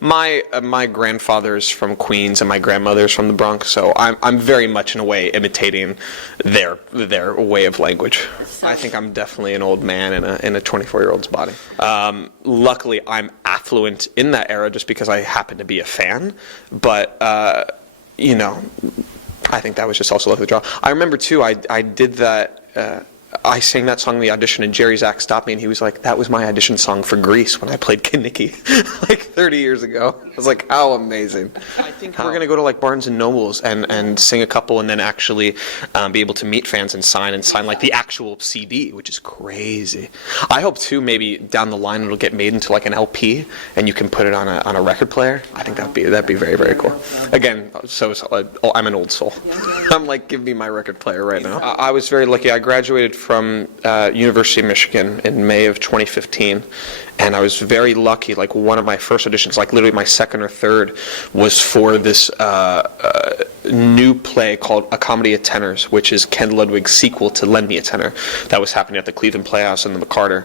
My grandfather's from Queens and my grandmother's from the Bronx, so I'm very much in a way imitating their way of language. I think I'm definitely an old man in a 24-year-old's body. Luckily, I'm affluent in that era just because I happen to be a fan, but you know, I think that was just also luck of the draw. I remember too. I did that. I sang that song in the audition, and Jerry Zach stopped me, and he was like, "That was my audition song for Grease when I played Kinnicky, like 30 years ago." I was like, "How amazing!" I think we're gonna go to like Barnes and Nobles and sing a couple, and then actually be able to meet fans and sign like the actual CD, which is crazy. I hope too, maybe down the line it'll get made into like an LP, and you can put it on a record player. I think that'd be very, very cool. Again, I'm an old soul. I'm like, give me my record player right now. I was very lucky. I graduated from University of Michigan in May of 2015, and I was very lucky. Like one of my first auditions, like literally my second or third, was for this new play called A Comedy of Tenors, which is Ken Ludwig's sequel to Lend Me a Tenor. That was happening at the Cleveland Playhouse in the McCarter,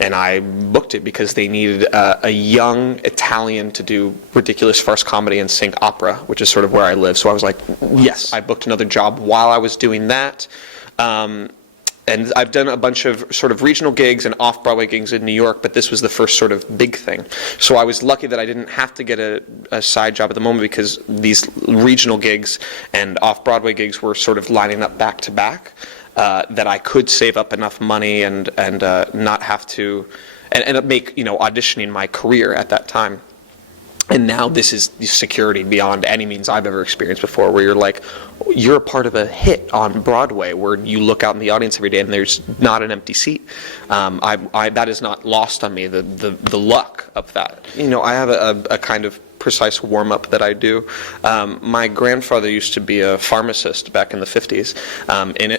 and I booked it because they needed a young Italian to do ridiculous farce comedy and sing opera, which is sort of where I live. So I was like, yes. I booked another job while I was doing that. And I've done a bunch of sort of regional gigs and off-Broadway gigs in New York, but this was the first sort of big thing. So I was lucky that I didn't have to get a side job at the moment because these regional gigs and off-Broadway gigs were sort of lining up back to back, that I could save up enough money and not have to, and make, you know, auditioning my career at that time. And now this is security beyond any means I've ever experienced before, where you're like, you're a part of a hit on Broadway, where you look out in the audience every day and there's not an empty seat. That is not lost on me, the luck of that. You know, I have a kind of precise warm-up that I do. My grandfather used to be a pharmacist back in the 50s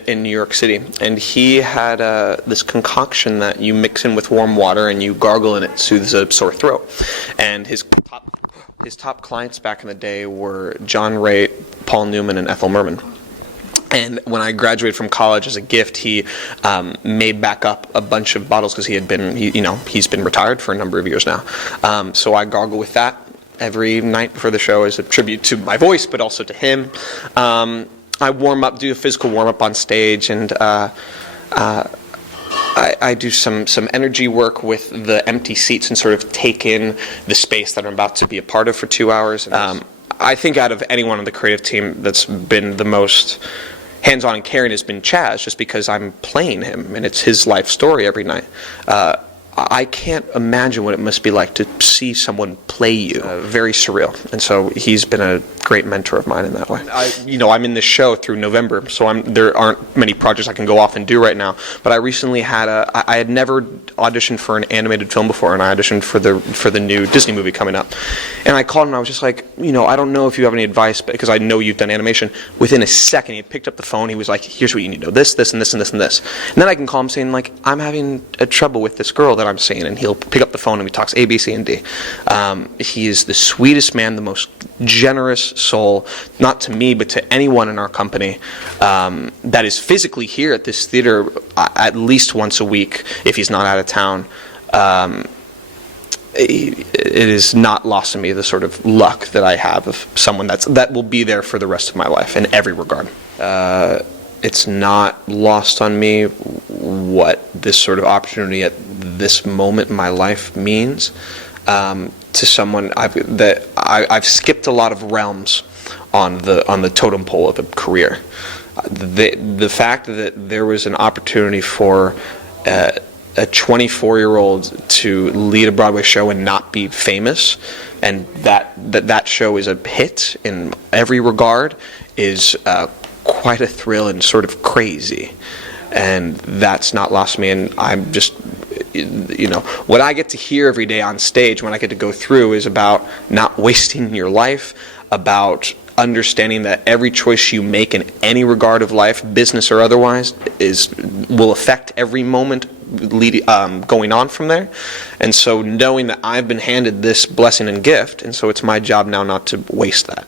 in New York City, and he had this concoction that you mix in with warm water and you gargle and it soothes a sore throat. And his top clients back in the day were John Raitt, Paul Newman, and Ethel Merman. And when I graduated from college as a gift, he made back up a bunch of bottles because he's been retired for a number of years now. So I gargle with that every night before the show as a tribute to my voice, but also to him. I warm up, do a physical warm up on stage, and I do some energy work with the empty seats and sort of take in the space that I'm about to be a part of for 2 hours. I think out of anyone on the creative team that's been the most hands-on and caring has been Chaz, just because I'm playing him and it's his life story every night. I can't imagine what it must be like to see someone play you. Very surreal. And so he's been a great mentor of mine in that way. I'm in this show through November, so there aren't many projects I can go off and do right now. But I recently I had never auditioned for an animated film before, and I auditioned for the new Disney movie coming up. And I called him and I was just like, I don't know if you have any advice, because I know you've done animation. Within a second, he had picked up the phone. He was like, here's what you need to know, this, and this, and this, and this. And then I can call him saying, like, I'm having a trouble with this girl that I'm seeing, and he'll pick up the phone and he talks A, B, C, and D. He is the sweetest man, the most generous soul, not to me, but to anyone in our company that is physically here at this theater at least once a week, if he's not out of town. It is not lost on me, the sort of luck that I have of someone that will be there for the rest of my life in every regard. It's not lost on me what this sort of opportunity at this moment in my life means to someone. I've skipped a lot of realms on the totem pole of a career. The fact that there was an opportunity for a 24-year-old to lead a Broadway show and not be famous, and that show is a hit in every regard, is quite a thrill and sort of crazy. And that's not lost me, and I'm just, what I get to hear every day on stage when I get to go through is about not wasting your life, about understanding that every choice you make in any regard of life, business or otherwise, will affect every moment going on from there. And so knowing that I've been handed this blessing and gift, and so it's my job now not to waste that.